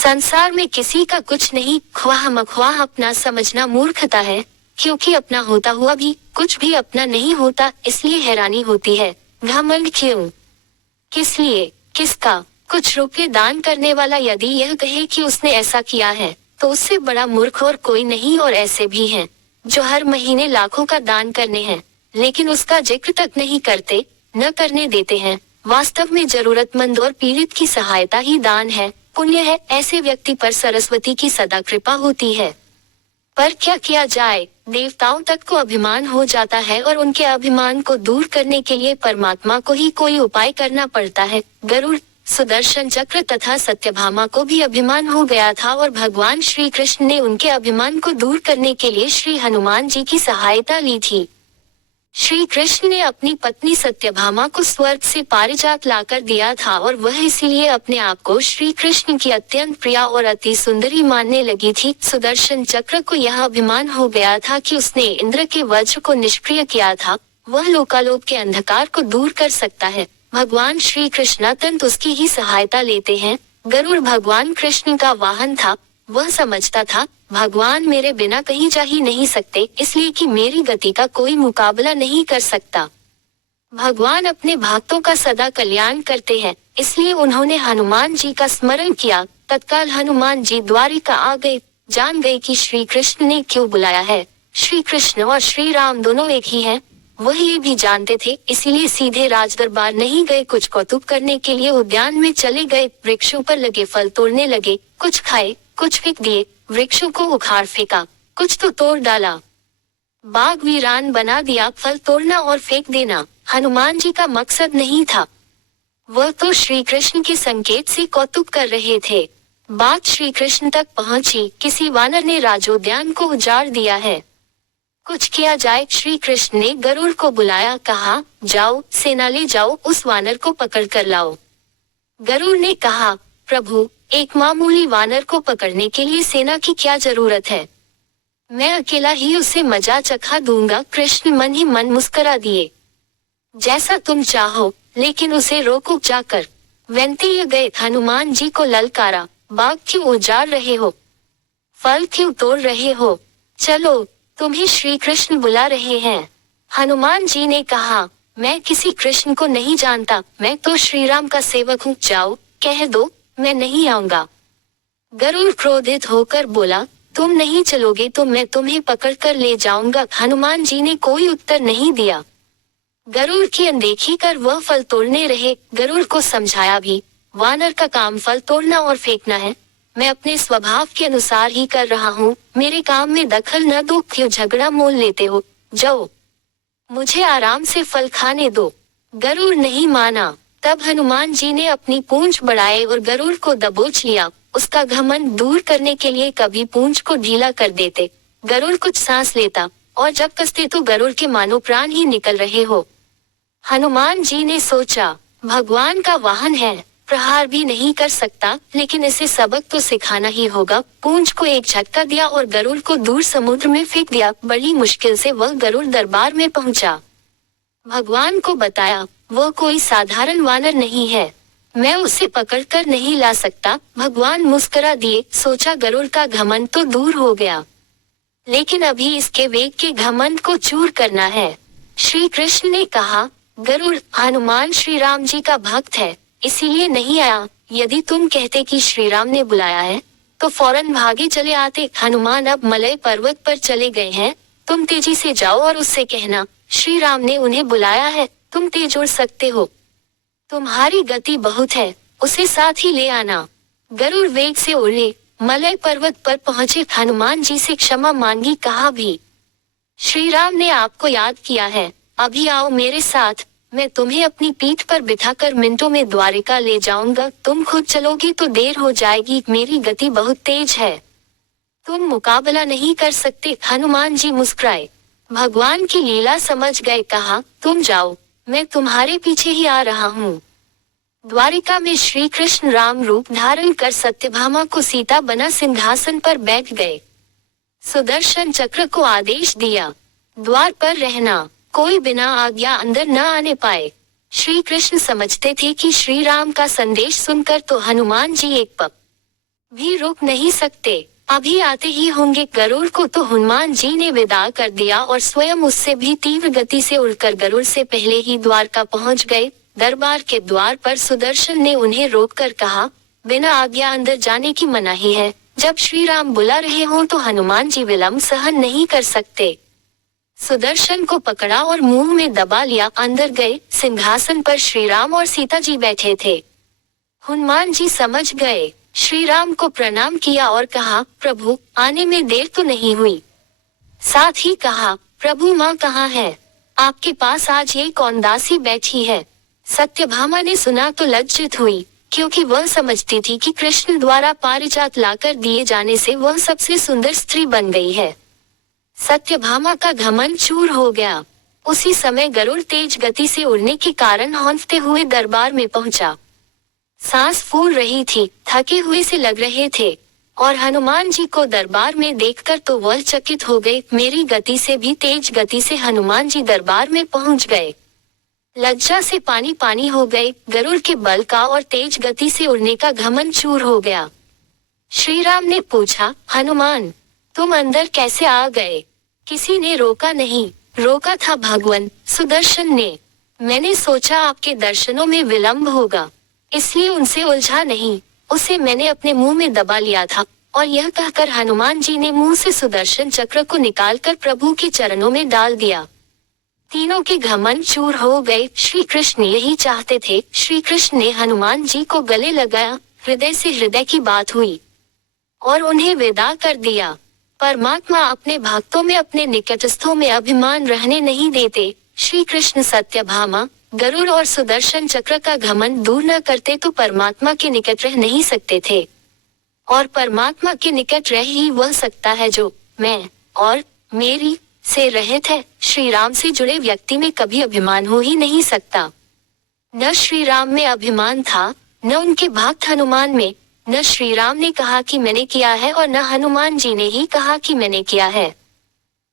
संसार में किसी का कुछ नहीं, ख्वाह मख्वाह अपना समझना मूर्खता है, क्योंकि अपना होता हुआ भी कुछ भी अपना नहीं होता, इसलिए हैरानी होती है। घमंड क्यों, किस लिए, किसका? कुछ रुपये दान करने वाला यदि यह कहे कि उसने ऐसा किया है, तो उससे बड़ा मूर्ख और कोई नहीं। और ऐसे भी हैं जो हर महीने लाखों का दान करने हैं, लेकिन उसका जिक्र तक नहीं करते, न करने देते हैं। वास्तव में जरूरतमंद और पीड़ित की सहायता ही दान है, पुण्य है। ऐसे व्यक्ति पर सरस्वती की सदा कृपा होती है। पर क्या किया जाए, देवताओं तक को अभिमान हो जाता है और उनके अभिमान को दूर करने के लिए परमात्मा को ही कोई उपाय करना पड़ता है। गरुड़, सुदर्शन चक्र तथा सत्यभामा को भी अभिमान हो गया था और भगवान श्री कृष्ण ने उनके अभिमान को दूर करने के लिए श्री हनुमान जी की सहायता ली थी। श्री कृष्ण ने अपनी पत्नी सत्यभामा को स्वर्ग से पारिजात लाकर दिया था और वह इसीलिए अपने आप को श्री कृष्ण की अत्यंत प्रिया और अति सुंदरी मानने लगी थी। सुदर्शन चक्र को यह अभिमान हो गया था कि उसने इंद्र के वज्र को निष्क्रिय किया था, वह लोकालोक के अंधकार को दूर कर सकता है। भगवान श्री कृष्ण अत्यंत उसकी ही सहायता लेते हैं। गरुड़ भगवान कृष्ण का वाहन था। वह समझता था भगवान मेरे बिना कहीं जा ही नहीं सकते, इसलिए कि मेरी गति का कोई मुकाबला नहीं कर सकता। भगवान अपने भक्तों का सदा कल्याण करते हैं, इसलिए उन्होंने हनुमान जी का स्मरण किया। तत्काल हनुमान जी द्वारिका आ गए। जान गए कि श्री कृष्ण ने क्यों बुलाया है। श्री कृष्ण और श्री राम दोनों एक ही हैं, वह ये भी जानते थे, इसीलिए सीधे राजदरबार नहीं गए। कुछ कौतुक करने के लिए उद्यान में चले गए। वृक्षों पर लगे फल तोड़ने लगे, कुछ खाए, कुछ फेंक दिए। वृक्षों को उखाड़ फेंका, कुछ तो तोड़ डाला। बाग वीरान बना दिया। फल तोड़ना और फेंक देना हनुमान जी का मकसद नहीं था, वह तो श्री कृष्ण के संकेत से कौतुक कर रहे थे। बात श्री कृष्ण तक पहुंची। किसी वानर ने राजोद्यान को उजाड़ दिया है, कुछ किया जाए। श्री कृष्ण ने गरुड़ को बुलाया, कहा जाओ सेना ले जाओ, उस वानर को पकड़ कर लाओ। गरुड़ ने कहा प्रभु, एक मामूली वानर को पकड़ने के लिए सेना की क्या जरूरत है, मैं अकेला ही उसे मजा चखा दूंगा। कृष्ण मन ही मन मुस्करा दिए, जैसा तुम चाहो, लेकिन उसे रोको जाकर। वेंतीय गए, हनुमान जी को ललकारा, बाग क्यों उजाड़ रहे हो, फल क्यों तोड़ रहे हो, चलो तुम्हें श्री कृष्ण बुला रहे हैं। हनुमान जी ने कहा मैं किसी कृष्ण को नहीं जानता, मैं तो श्री राम का सेवक हूँ, जाओ कह दो मैं नहीं आऊंगा। गरुड़ क्रोधित होकर बोला तुम नहीं चलोगे तो मैं तुम्हें पकड़ कर ले जाऊंगा। हनुमान जी ने कोई उत्तर नहीं दिया। गरुड़ की अनदेखी कर वह फल तोड़ने रहे। गरुड़ को समझाया भी, वानर का काम फल तोड़ना और फेंकना है, मैं अपने स्वभाव के अनुसार ही कर रहा हूँ, मेरे काम में दखल न दो, क्यों झगड़ा मोल लेते हो, जाओ मुझे आराम से फल खाने दो। गरुड़ नहीं माना। तब हनुमान जी ने अपनी पूंछ बढ़ाए और गरुड़ को दबोच लिया। उसका घमंड दूर करने के लिए कभी पूंछ को ढीला कर देते, गरुड़ कुछ सांस लेता, और जब कसते तो गरुड़ के मानो प्राण ही निकल रहे हो। हनुमान जी ने सोचा भगवान का वाहन है, प्रहार भी नहीं कर सकता, लेकिन इसे सबक तो सिखाना ही होगा। पूंछ को एक झटका दिया और गरुड़ को दूर समुद्र में फेंक दिया। बड़ी मुश्किल से वह गरुड़ दरबार में पहुंचा। भगवान को बताया वह कोई साधारण वानर नहीं है, मैं उसे पकड़कर नहीं ला सकता। भगवान मुस्कुरा दिए, सोचा गरुड़ का घमंड तो दूर हो गया, लेकिन अभी इसके वेग के घमंड को चूर करना है। श्री कृष्ण ने कहा गरुड़, हनुमान श्री राम जी का भक्त है, इसीलिए नहीं आया। यदि तुम कहते कि श्री राम ने बुलाया है तो फौरन भागे चले आते। हनुमान अब मलय पर्वत पर चले गए हैं, तुम तेजी से जाओ और उससे कहना श्री राम ने उन्हें बुलाया है, तुम तेज उड़ सकते हो, तुम्हारी गति बहुत है, उसे साथ ही ले आना। गरुड़ वेग से उड़े, मलय पर्वत पर पहुंचे। हनुमान जी से क्षमा मांगी, कहा भी श्री राम ने आपको याद किया है, अभी आओ मेरे साथ, मैं तुम्हें अपनी पीठ पर बिठाकर मिनटों में द्वारिका ले जाऊंगा। तुम खुद चलोगी तो देर हो जाएगी, मेरी गति बहुत तेज है, तुम मुकाबला नहीं कर सकते। हनुमान जी मुस्कुराए, भगवान की लीला समझ गए, कहा तुम जाओ, मैं तुम्हारे पीछे ही आ रहा हूँ। द्वारिका में श्री कृष्ण राम रूप धारण कर सत्यभामा को सीता बना सिंहासन पर बैठ गए। सुदर्शन चक्र को आदेश दिया, द्वार पर रहना, कोई बिना आज्ञा अंदर न आने पाए। श्री कृष्ण समझते थे कि श्री राम का संदेश सुनकर तो हनुमान जी एक पल भी रुक नहीं सकते, अभी आते ही होंगे। गरुड़ को तो हनुमान जी ने विदा कर दिया और स्वयं उससे भी तीव्र गति से उड़कर गरुड़ से पहले ही द्वारका पहुंच गए। दरबार के द्वार पर सुदर्शन ने उन्हें रोककर कहा, बिना आज्ञा अंदर जाने की मनाही है। जब श्री राम बुला रहे हों तो हनुमान जी विलंब सहन नहीं कर सकते। सुदर्शन को पकड़ा और मुंह में दबा लिया। अंदर गए। सिंहासन पर श्री राम और सीता जी बैठे थे। हनुमान जी समझ गए, श्री राम को प्रणाम किया और कहा, प्रभु आने में देर तो नहीं हुई। साथ ही कहा, प्रभु माँ कहाँ है? आपके पास आज ये कौन दासी बैठी है? सत्यभामा ने सुना तो लज्जित हुई, क्योंकि वह समझती थी कि कृष्ण द्वारा पारिजात लाकर दिए जाने से वह सबसे सुंदर स्त्री बन गई है। सत्यभामा का घमंड चूर हो गया। उसी समय गरुड़ तेज गति से उड़ने के कारण हौंफते हुए दरबार में पहुंचा। सांस फूल रही थी, थके हुए से लग रहे थे, और हनुमान जी को दरबार में देखकर तो वह चकित हो गए। मेरी गति से भी तेज गति से हनुमान जी दरबार में पहुंच गए। लज्जा से पानी पानी हो गए। गरुड़ के बल का और तेज गति से उड़ने का घमंड चूर हो गया। श्री राम ने पूछा, हनुमान तुम अंदर कैसे आ गए? किसी ने रोका नहीं। रोका था भगवान सुदर्शन ने। मैंने सोचा आपके दर्शनों में विलंब होगा, इसलिए उनसे उलझा नहीं। उसे मैंने अपने मुंह में दबा लिया था। और यह कहकर हनुमान जी ने मुंह से सुदर्शन चक्र को निकालकर प्रभु के चरणों में डाल दिया। तीनों के घमंड चूर हो गए। श्री कृष्ण यही चाहते थे। श्री कृष्ण ने हनुमान जी को गले लगाया। हृदय से हृदय की बात हुई और उन्हें विदा कर दिया। परमात्मा अपने भक्तों में, अपने निकटस्थों में अभिमान रहने नहीं देते। श्री कृष्ण सत्यभामा, गरुड़ और सुदर्शन चक्र का घमंड दूर न करते तो परमात्मा के निकट रह नहीं सकते थे। और परमात्मा के निकट रह ही वह सकता है जो मैं और मेरी से रहित है। श्री राम से जुड़े व्यक्ति में कभी अभिमान हो ही नहीं सकता। न श्री राम में अभिमान था, न उनके भक्त हनुमान में। न श्री राम ने कहा कि मैंने किया है और न हनुमान जी ने ही कहा कि मैंने किया है।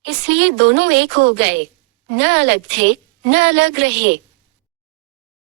इसलिए दोनों एक हो गए, न अलग थे न अलग रहे।